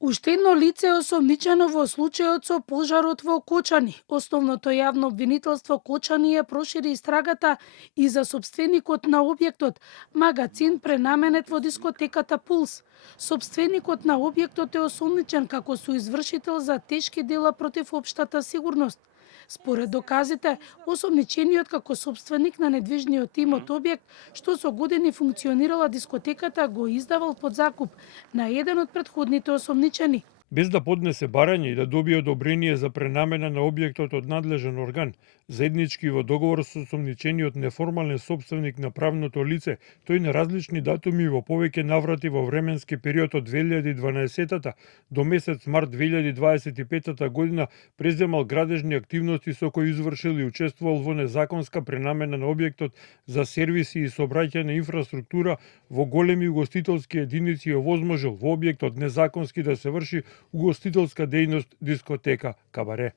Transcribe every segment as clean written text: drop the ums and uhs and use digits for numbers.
Уште едно лице е осомничено во случајот со пожарот во Кочани. Основното јавно обвинителство Кочани ја прошири истрагата и за сопственикот на објектот, магазин пренаменет во дискотеката Пулс. Сопственикот на објектот е осомничен како соизвршител за тешки дела против општата сигурност. Според доказите, осомничениот како собственик на недвижниот имот објект, што со години функционирала дискотеката, го издавал под закуп на еден од претходните осомничени. Без да поднесе барање и да добие одобрение за пренамена на објектот од надлежен орган, заеднички во договор со осомничениот неформален собственик на правното лице, тој на различни датуми во повеќе наврати во временски период од 2012 до месец март 2025 година преземал градежни активности со кои извршил и учествувал во незаконска пренамена на објектот за сервиси и сообраќајна инфраструктура во големи угостителски единици и овозможил во објектот незаконски да се врши угостителска дејност дискотека кабаре.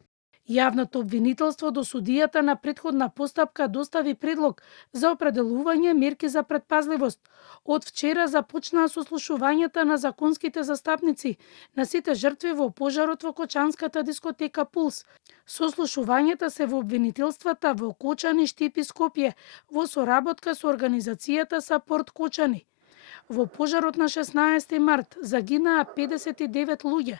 Јавното обвинителство до судијата на претходна постапка достави предлог за определување мерки за предпазливост. Од вчера започнаа сослушувањата на законските застапници на сите жртви во пожарот во кочанската дискотека Пулс. Сослушувањата се во обвинителствата во Кочани, Штип и Скопје во соработка со организацијата Сапорт Кочани. Во пожарот на 16 март загинаа 59 луѓе,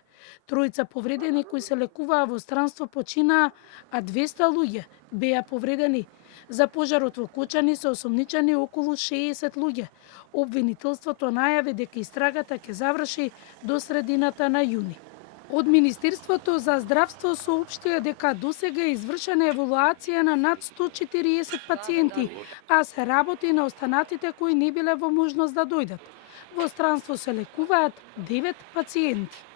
тројца повредени кои се лекуваа во странство починаа, а 200 луѓе беа повредени. За пожарот во Кочани се осомничени околу 60 луѓе. Обвинителството најави дека истрагата ќе заврши до средината на јуни. Од Министерството за здравство соопштија дека досега е извршена евалуација на над 140 пациенти, а се работи на останатите кои не биле во можност да дојдат. Во странство се лекуваат 9 пациенти.